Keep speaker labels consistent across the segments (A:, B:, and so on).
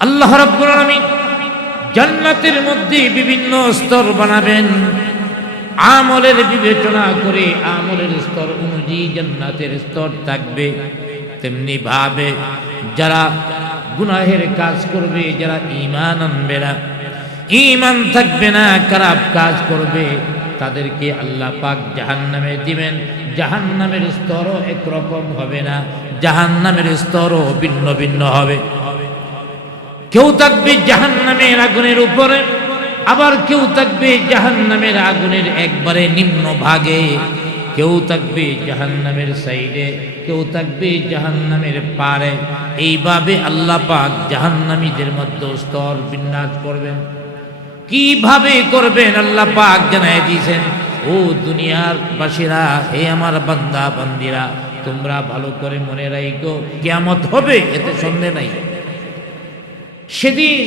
A: আল্লাহ রাব্বুল আলামিন জান্নাতের মধ্যে বিভিন্ন স্তর বানাবেন। আমলের বিবেচনা করে আমলের স্তর অনুযায়ী জান্নাতের স্তর থাকবে। তেমনি ভাবে যারা গুনাহের কাজ করবে, যারা ঈমান আনবে না, ঈমান থাকবে না, খারাপ কাজ করবে, তাদেরকে আল্লাহ পাক জাহান্নামে দিবেন। জাহান্নামের স্তরও একরকম হবে না, জাহান্নামের স্তরও ভিন্ন ভিন্ন হবে। কেউ থাকবে জাহান্নামের আগুনের উপরে, আবার কেউ থাকবে জাহান্নামের আগুনের একবারে নিম্ন ভাগে। কেউ থাকবে জাহান্নামের সাইডে, কেউ থাকবে জাহান্নামের পারে। এইভাবে আল্লাহ পাক জাহান্নামীদের মধ্যে স্তর বিন্যাস করবেন। কীভাবে করবেন আল্লাহ পাক জানাই দিয়েছেন, ও দুনিয়ার বাসীরা, হে আমার বান্দা বান্দিরা তোমরা ভালো করে মনে রাখো কেয়ামত হবে, এতে সন্দেহ নাই। সেদিন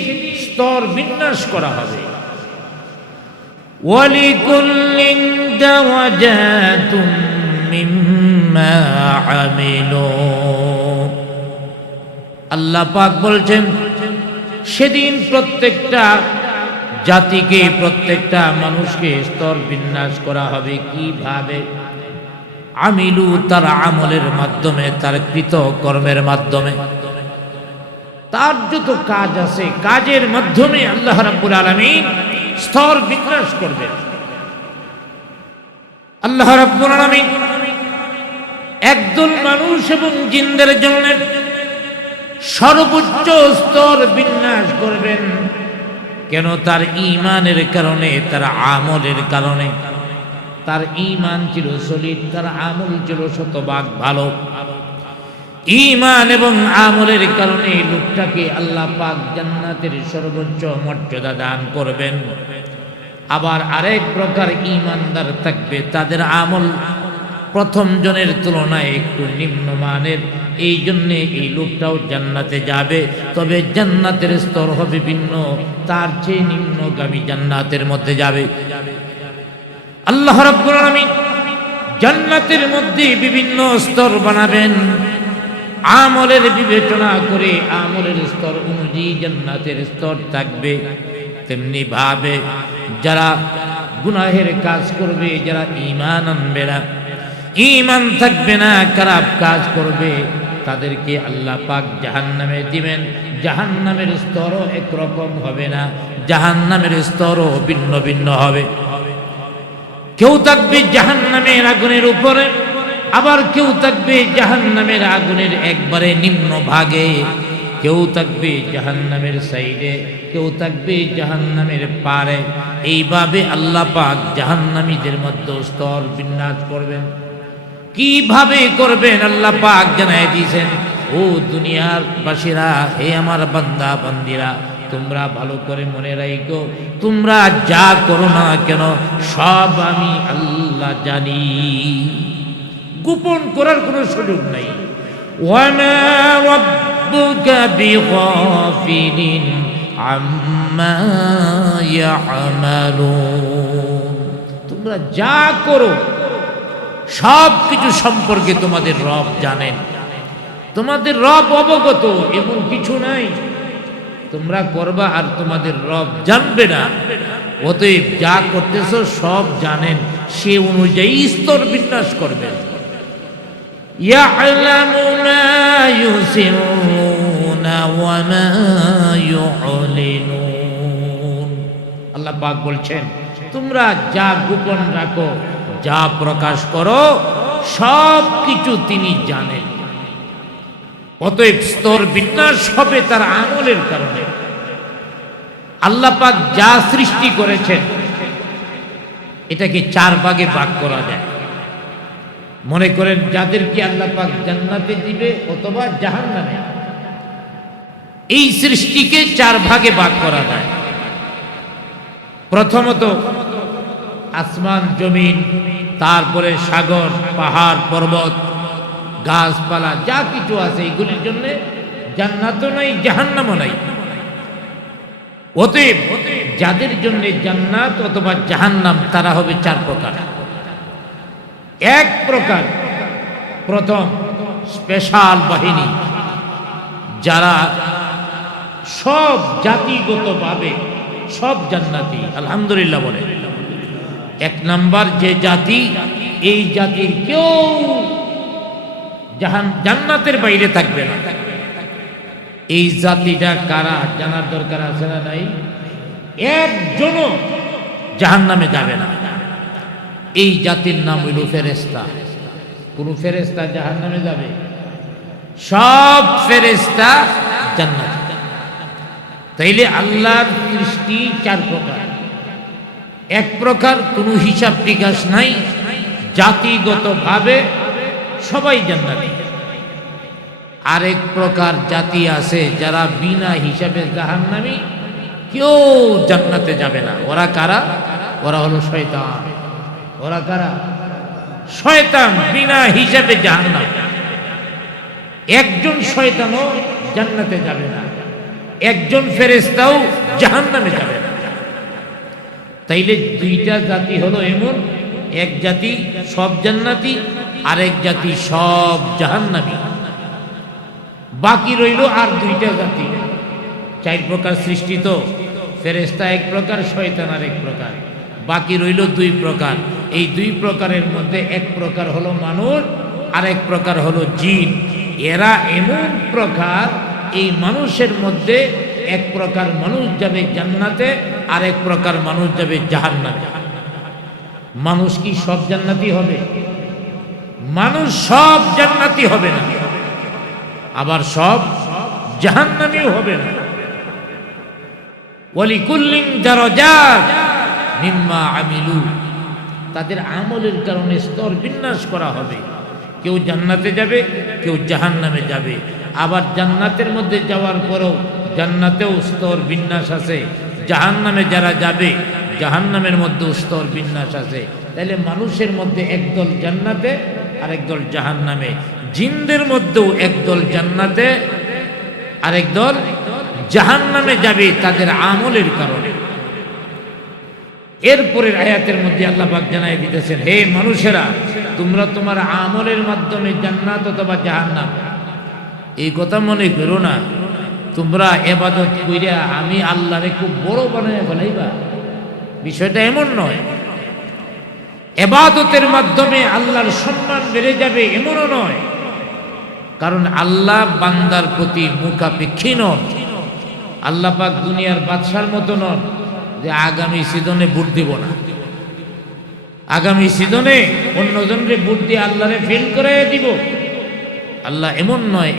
A: স্তর বিন্যাস করা হবে। আল্লাহ পাক বলছেন, সেদিন প্রত্যেকটা জাতিকে, প্রত্যেকটা মানুষকে স্তর বিন্যাস করা হবে কীভাবে? আমিলু তার আমলের মাধ্যমে, তার কৃত কর্মের মাধ্যমে। তার যত কাজ আছে, কাজের মাধ্যমে আল্লাহ রাব্বুল আলামিন স্তর বিন্যাস করবেন আল্লাহ রাব্বুল আলামিন একদল মানুষ এবং জিনদের জন্য সর্বোচ্চ স্তর বিন্যাস করবেন। কেন? তার ইমানের কারণে, তার আমলের কারণে। তার ইমান ছিল সলিড তার আমল ছিল শতভাগ ভালো। ঈমান এবং আমলের কারণে লোকটাকে আল্লাহ পাক জান্নাতের সর্বোচ্চ মর্যাদা দান করবেন। আবার আরেক প্রকার ঈমানদার থাকবে, তাদের আমল প্রথম জনের তুলনায় একটু নিম্নমানের। এই জন্যে এই লোকটাও জান্নাতে যাবে, তবে জান্নাতের স্তর হবে ভিন্ন, তার চেয়ে নিম্নগামী জান্নাতের মধ্যে যাবে। আল্লাহ রাব্বুল আলামিন জান্নাতের মধ্যে বিভিন্ন স্তর বানাবেন। আমলের বিবেচনা করে আমলের স্তর অনুযায়ী জান্নাতের স্তর থাকবে। তেমনি ভাবে যারা গুনাহের কাজ করবে, যারা ইমান আনবে না, ঈমান থাকবে না, খারাপ কাজ করবে, তাদেরকে আল্লাহ পাক জাহান্নামে দিবেন। জাহান্নামের স্তরও একরকম হবে না, জাহান্নামের স্তরও ভিন্ন ভিন্ন হবে। কেউ থাকবে জাহান্নামের আগুনের উপরে আবার কেউ থাকবে জাহান্নামের আগুনের একবারে নিম্ন ভাগে। কেউ থাকবে জাহান্নামের সাইডে, কেউ থাকবে জাহান্নামের পারে এইভাবে আল্লাহ পাক জাহান্নামীদের মধ্যে স্তর বিন্যাস করবেন। কীভাবে করবেন আল্লাহ পাক জানাই দিয়েছেন, ও দুনিয়ার বাসীরা, হে আমার বান্দা, বান্দিরা, তোমরা ভালো করে মনে রাখো তোমরা যা করো না কেন, সব আমি আল্লাহ জানি। গোপন করার কোনো সুযোগ নাই। তোমরা যা করো, সব কিছু সম্পর্কে তোমাদের রব জানেন। তোমাদের রব অবগত এমন কিছু নাই। তোমরা করবা আর তোমাদের রব জানবে না। অতএব যা করতেছ সব জানেন। সে অনুযায়ী স্তর বিন্যাস করবেন। يعلم ما يسرون وما يعلنون আল্লাহ পাক বলছেন তোমরা যা গোপন রাখো যা প্রকাশ করো সব কিছু তিনি জানেন অতএব স্তর বিন্যাস হবে তার আমলের কারণে আল্লাহ পাক যা সৃষ্টি করেছেন এটাকে চার ভাগে ভাগ করা যায় মনে করেন যাদেরকে আল্লাহ পাক জান্নাতে দিবে অথবা জাহান্নামে। এই সৃষ্টিকে চার ভাগে ভাগ করা যায়। প্রথমত আসমান, জমিন, তারপরে সাগর, পাহাড়, পর্বত, গাছপালা, যা কিছু আছে এইগুলির জন্য জান্নাতও নাই, জাহান্নামও নাই। অতএব যাদের জন্য জান্নাত অথবা জাহান্নাম, তারা হবে চার প্রকার। এক প্রকার। প্রথম স্পেশাল বাহিনী। যারা সব জাতিগতভাবে সব জান্নাতি, আলহামদুলিল্লাহ বলে। এক নাম্বার, যে জাতি, এই জাতির কেউ জাহান জান্নাতের বাইরে থাকবে না। এই জাতিটা কারা, জানার দরকার আছে না নাই? একজনও জাহান নামে যাবে না। এই জাতির নাম হইল ফেরেস্তা কোন ফেরেস্তা জাহান নামে যাবে? সব ফেরেস্তা জান্নাত। তাইলে আল্লাহর সৃষ্টি চার প্রকার। এক প্রকার কোনো হিসাব নিকাশ নাই, জাতিগতভাবে সবাই জান্নাতি। আরেক প্রকার জাতি আছে যারা বিনা হিসাবে জাহান্নামী কেউ জান্নাতে যাবে না। ওরা কারা? ওরা হলো শয়তান। ওরা কারা? শয়তান বিনা হিসাবে জাহান্নাম। একজন শয়তানও জান্নাতে যাবে না। একজন ফেরেস্তাও জাহান্নামে যাবে না। তাইলে দুইটা জাতি হলো এমন, এক জাতি সব জান্নাতি, আরেক জাতি সব জাহান্নামী। বাকি রইল আর দুইটা জাতি। চার প্রকার সৃষ্টি তো ফেরেস্তা এক প্রকার, শয়তান আর এক প্রকার। বাকি রইল দুই প্রকার। এই দুই প্রকারের মধ্যে এক প্রকার হলো মানুষ আর এক প্রকার হলো জিন। এরা এমন প্রকার, এই মানুষের মধ্যে এক প্রকার মানুষ যাবে জান্নাতে আর এক প্রকার মানুষ যাবে জাহান্নাতে মানুষ কি সব জান্নাতি হবে? মানুষ সব জান্নাতি হবে না। আবার সব জাহান্নামীও হবে না। ওয়ালিকুল্লিং দারাজাত। মিম্মা আমিলু। তাদের আমলের কারণে স্তর বিন্যাস করা হবে। কেউ জান্নাতে যাবে, কেউ জাহান্নামে যাবে। আবার জান্নাতের মধ্যে যাওয়ার পরেও জান্নাতেও স্তর বিন্যাস আছে। জাহান্নামে যারা যাবে, জাহান্নামের মধ্যেও স্তর বিন্যাস আছে। তাহলে মানুষের মধ্যে একদল জান্নাতে আর একদল জাহান্নামে। জিনদের মধ্যেও একদল জান্নাতে, আরেক দল জাহান্নামে যাবে তাদের আমলের কারণে। এরপরের আয়াতের মধ্যে আল্লাহ পাক জানাই দিতেছেন, হে মানুষেরা, তোমরা তোমার আমলের মাধ্যমে জান্নাত অথবা জাহান্নাম। এই কথা মনে করো না। তোমরা এবাদত কইরা আমি আল্লাহরে খুব বড় বানায় ফেলাইবা। বিষয়টা এমন নয়। এবাদতের মাধ্যমে আল্লাহর সম্মান বেড়ে যাবে এমনও নয়। কারণ আল্লাহ বান্দার প্রতি মুখাপেক্ষী নন। আল্লাহ পাক দুনিয়ার বাদশার মতো নন। যে আগামী সিজনে ভোট দিব না। আগামী সিজনে অন্যজনকে ভোট দিয়ে আল্লাহরে ফেল করে দিব। আল্লাহ এমন নয়